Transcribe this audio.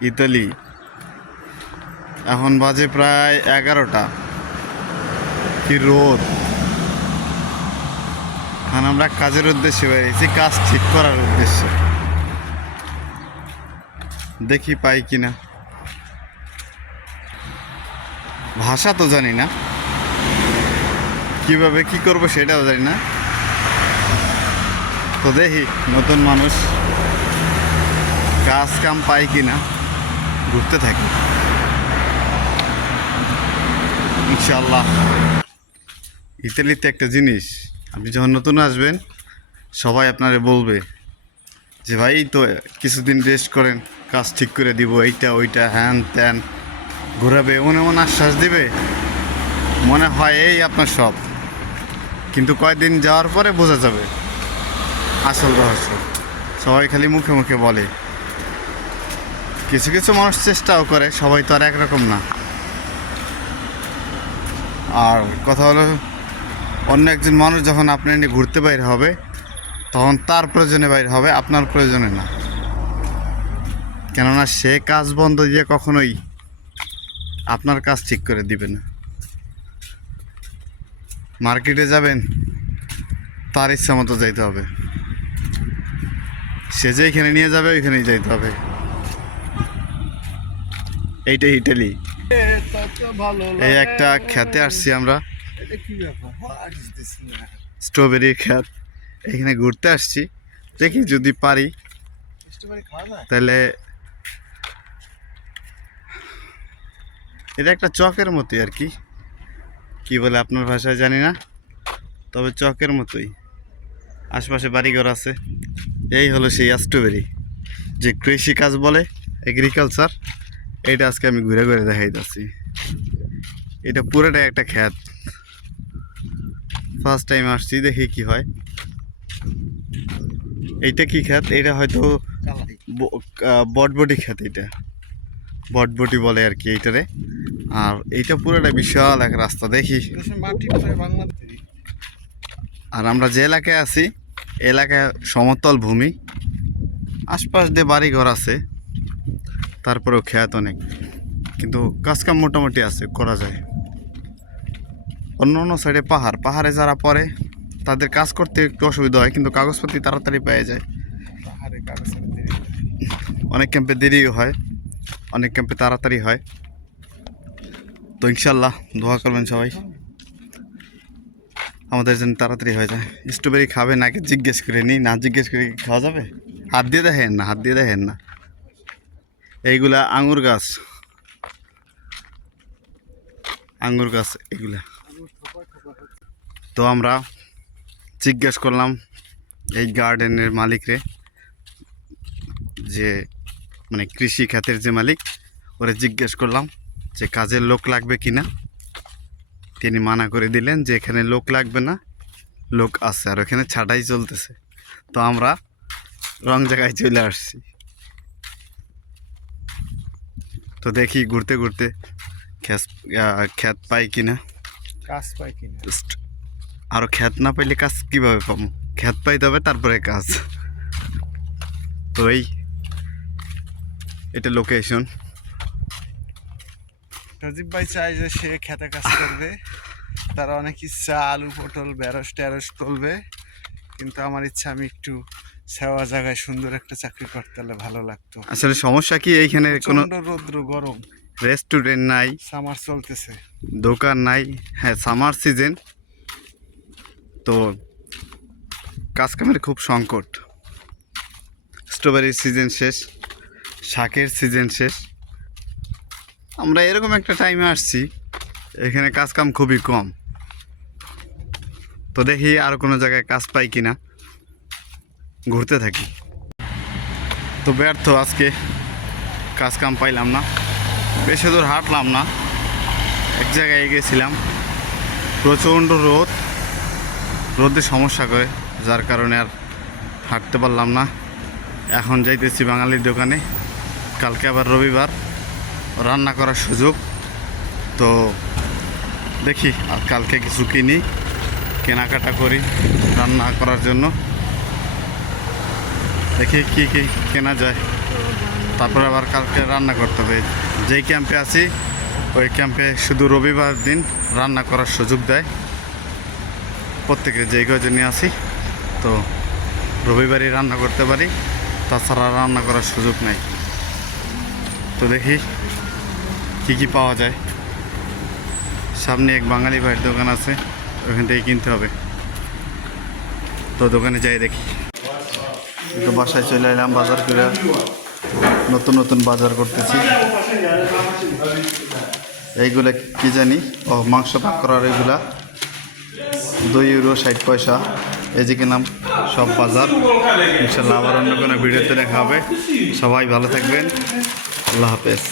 Italy. এখন বাজে প্রায় এগারোটা। কি রোদ। এখন আমরা কাজের উদ্দেশ্যে বেরিয়েছি, কাজ ঠিক করার উদ্দেশ্যে। দেখি পাই কিনা। ভাষা তো জানি না। কীভাবে কি করব সেটাও জানি না। তো দেখি নতুন মানুষ কাজ কাম পাই কিনা। ঘুরতে থাকি। ইনশাল্লাহ ইতালিতে একটা জিনিস, আপনি যখন নতুন আসবেন, সবাই আপনারে বলবে যে, ভাই তো কিছুদিন রেস্ট করেন, কাজ ঠিক করে দিব, এইটা, ওইটা, হ্যান ত্যান, ঘোরাবে। এমন এমন আশ্বাস দিবে, মনে হয় এই আপনার সব। কিন্তু কয়েকদিন যাওয়ার পরে বোঝা যাবে, আসল রহস্য। সবাই খালি মুখে মুখে বলে। কিছু কিছু মানুষ চেষ্টাও করে, সবাই তো আর একরকম না। আর কথা হলো, অন্য একজন মানুষ যখন আপনি নিয়ে ঘুরতে বাইরে হবে, তখন তার প্রয়োজনে বাইরে হবে, আপনার প্রয়োজনে না। কেননা সে কাজ বন্ধ দিয়ে কখনোই আপনার কাজ ঠিক করে দিবে না। মার্কেটে যাবেন, তার ইচ্ছা মতো যাইতে হবে। সে যেখানে নিয়ে যাবে, ওইখানেই যাইতে হবে। এইটাই ইটালি এই একটা খেতে আসছি আমরা। স্ট্রবেরির খ্যাত এখানে ঘুরতে আসছি। দেখি যদি পারি। তাহলে এটা একটা চকের মতোই আর কি। কি বলে আপনার ভাষায় জানি না। তবে চকের মতোই। আশপাশে বাড়িঘর আছে। এই হলো সেই স্ট্রবেরি যে কৃষি কাজ বলে এগ্রিকালচার এটা আজকে আমি ঘুরে ঘুরে দেখাই যাচ্ছি এটা পুরোটাই একটা খ্যাত। ফার্স্ট টাইম আসছি দেখি কি হয়। এইটা কি খ্যাত? এটা হয়তো বটবটি খ্যাত এটা বটবটি বলে আর কি এইটারে। আর এইটা পুরোটা বিশাল এক রাস্তা দেখি। আর আমরা যে এলাকায় আছি এলাকায় সমতল ভূমি। আশপাশ দিয়ে বাড়ি ঘর আছে। তারপরেও খেয়াত অনেক। কিন্তু কাজকাম মোটামুটি আছে করা যায়। অন্য অন্য সাইডে পাহাড়। পাহাড়ে যারা পড়ে তাদের কাজ করতে একটু অসুবিধা হয় কিন্তু কাগজপত্র তাড়াতাড়ি পেয়ে যায়। কাগজ অনেক ক্যাম্পে দেরিও হয় অনেক ক্যাম্পে তাড়াতাড়ি হয়। তো ইনশাল্লাহ দোয়া করবেন সবাই। আমাদের যেন তাড়াতাড়ি হয়ে যায়। স্ট্রবেরি খাবে নাকি জিজ্ঞেস করে নিই না জিজ্ঞেস করে খাওয়া যাবে? হাত দিয়ে দেখেন না হাত দিয়ে দেখেন না। এইগুলা আঙুর গাছ। আঙুর গাছ এগুলা তো আমরা জিজ্ঞেস করলাম এই গার্ডেনের মালিকরে যে মানে কৃষি খাতের যে মালিক, ওরে জিজ্ঞেস করলাম যে কাজের লোক লাগবে কি না তিনি মানা করে দিলেন যে এখানে লোক লাগবে না, লোক আছে আর ওখানে ছাটাই চলতেছে। তো আমরা রং জায়গায় চলে আসছি। তো দেখি ঘুরতে ঘুরতে খ্যাত পাই কিনা। কাজ পাই কিনা। Just আরও খ্যাত না পাইলে কাজ কীভাবে পাবো খ্যাত পাইতে হবে তারপরে কাজ। তো এই এটা লোকেশন রাজীব ভাই চাই যে সে খেতে কাজ করবে। তার অনেক ইচ্ছা আলু পটল বেরস টেরস তুলবে। কিন্তু আমার ইচ্ছা আমি একটু সেবা জায়গায় সুন্দর একটা চাকরি করতে হলে ভালো লাগতো। আসলে সমস্যা কি এইখানে কোনো রৌদ্র গরম। রেস্টুরেন্ট নাই। সামার চলতেছে। দোকান নাই। হ্যাঁ সামার সিজন তো কাজ কামের খুব সংকট। স্ট্রবেরির সিজন শেষ শাকের সিজন শেষ। আমরা এরকম একটা টাইমে আসছি এখানে কাজ কাম খুবই কম। তো দেখি আর কোনো জায়গায় কাজ পাই কিনা। ঘুরতে থাকি। তো ব্যর্থ আজকে কাজ কাম পাইলাম না। বেশি দূর হাঁটলাম না। এক জায়গায় গেছিলাম। প্রচণ্ড রোদ। রোদে সমস্যা করে, যার কারণে আর হাঁটতে পারলাম না। এখন যাইতেছি বাঙালির দোকানে। কালকে আবার রবিবার। রান্না করার সুযোগ। তো দেখি, আর কালকে কিছু কিনি, কেনাকাটা করি, রান্না করার জন্য। দেখি কি কি কেনা যায়। তারপরে আবার কালকে রান্না করতে হবে। যেই ক্যাম্পে আছি, ওই ক্যাম্পে শুধু রবিবার দিন রান্না করার সুযোগ দেয়। প্রত্যেকে যেই কজনই আছি, তো রবিবারই রান্না করতে পারি, তাছাড়া রান্না করার সুযোগ নাই। তো দেখি কি কি পাওয়া যায়। সামনে এক বাঙালি ভাইয়ের দোকান আছে, ওখান থেকে কিনতে হবে। তো দোকানে যাই দেখি। একটু বাসায় চলে এলাম, বাজার করে নতুন নতুন বাজার করতেছি। এইগুলা কি জানি? ও মাংস পাক করার এগুলা দুই ইউরো ষাট পয়সা। এই যে কিনাম সব বাজার। ইনশাল্লাহ আবার অন্য কোনো ভিডিওতে দেখা হবে। সবাই ভালো থাকবেন। আল্লাহ হাফেজ।